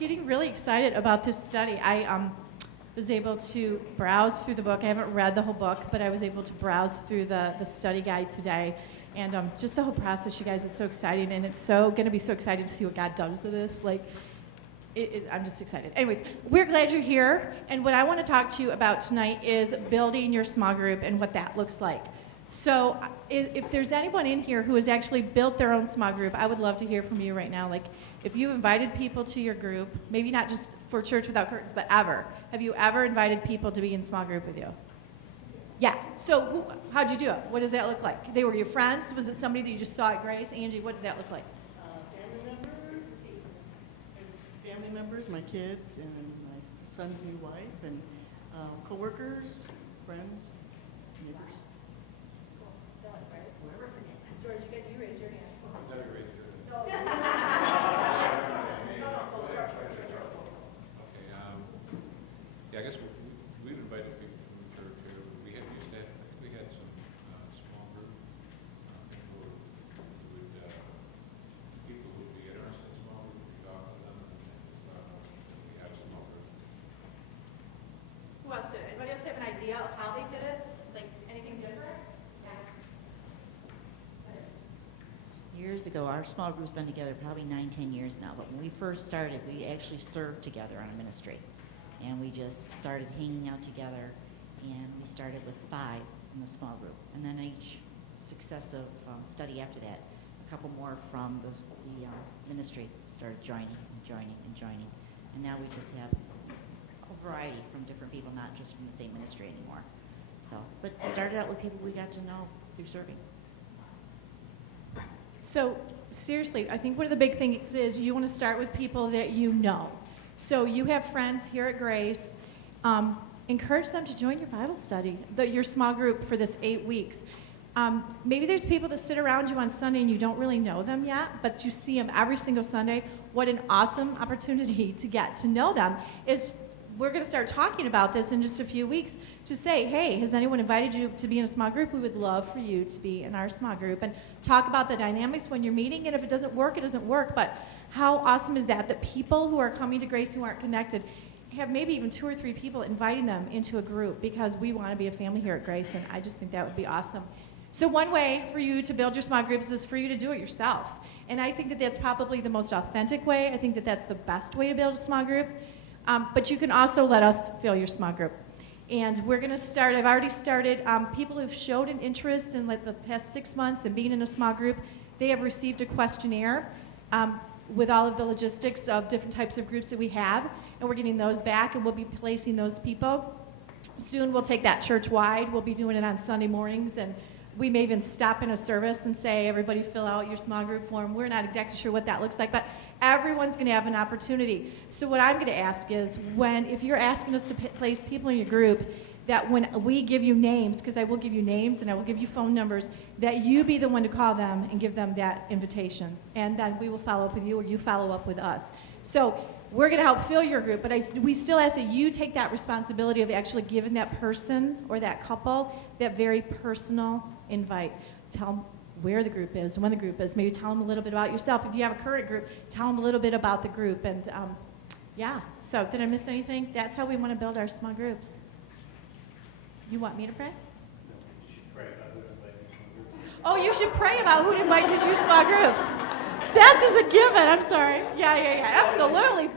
getting really excited about this study. I was able to browse through the book. I haven't read the whole book, but I was able to browse through the study guide today. And just the whole process, you guys, it's so exciting. And it's so going to be so exciting to see what God does with this. Like, I'm just excited. Anyways, we're glad you're here. And what I want to talk to you about tonight is building your small group and what that looks like. So if there's anyone in here who has actually built their own small group, I would love to hear from you right now. Like, if you've invited people to your group, maybe not just for Church Without Curtains, but ever. Have you ever invited people to be in small group with you? Yeah. So how'd you do it? What does that look like? They were your friends? Was it somebody that you just saw at Grace? Angie, what did that look like? Family members, my kids, and my son's new wife, and coworkers, friends, neighbors. George, you raise your hand. Yeah, I guess we've invited people from the church here. We had used to have, I think we had some small group people who would be interested in small group, we talk to them, and we had a small group. Who else did it? Anybody else have an idea of how they did it? Like anything different? Years ago, our small group's been together probably 9-10 years now, but when we first started, we actually served together on a ministry. And we just started hanging out together, and we started with 5 in the small group. And then each successive study after that, a couple more from the ministry started joining and joining and joining. And now we just have a variety from different people, not just from the same ministry anymore. So, but it started out with people we got to know through serving. So seriously, I think one of the big things is you want to start with people that you know. So you have friends here at Grace. Encourage them to join your Bible study, your small group for this 8 weeks. Maybe there's people that sit around you on Sunday and you don't really know them yet, but you see them every single Sunday. What an awesome opportunity to get to know them. We're going to start talking about this in just a few weeks to say, hey, has anyone invited you to be in a small group? We would love for you to be in our small group and talk about the dynamics when you're meeting. And if it doesn't work, it doesn't work. But how awesome is that people who are coming to Grace who aren't connected have maybe even 2 or 3 people inviting them into a group because we want to be a family here at Grace. And I just think that would be awesome. So one way for you to build your small groups is for you to do it yourself. And I think that that's probably the most authentic way. I think that that's the best way to build a small group. But you can also let us fill your small group. And we're going to start, I've already started, people who've showed an interest in like the past 6 months and being in a small group, they have received a questionnaire with all of the logistics of different types of groups that we have. And we're getting those back, and we'll be placing those people. Soon we'll take that church-wide. We'll be doing it on Sunday mornings, and we may even stop in a service and say, everybody fill out your small group form. We're not exactly sure what that looks like, but everyone's going to have an opportunity. So what I'm going to ask is, if you're asking us to place people in your group, that when we give you names, because I will give you names and I will give you phone numbers, that you be the one to call them and give them that invitation. And then we will follow up with you, or you follow up with us. So we're going to help fill your group, but we still ask that you take that responsibility of actually giving that person or that couple that very personal invite. Tell them where the group is, when the group is. Maybe tell them a little bit about yourself. If you have a current group, tell them a little bit about the group. And yeah, so did I miss anything? That's how we want to build our small groups. You want me to pray? Oh, you should pray about who to invite you to your small groups. That's just a given. I'm sorry. Yeah. Absolutely.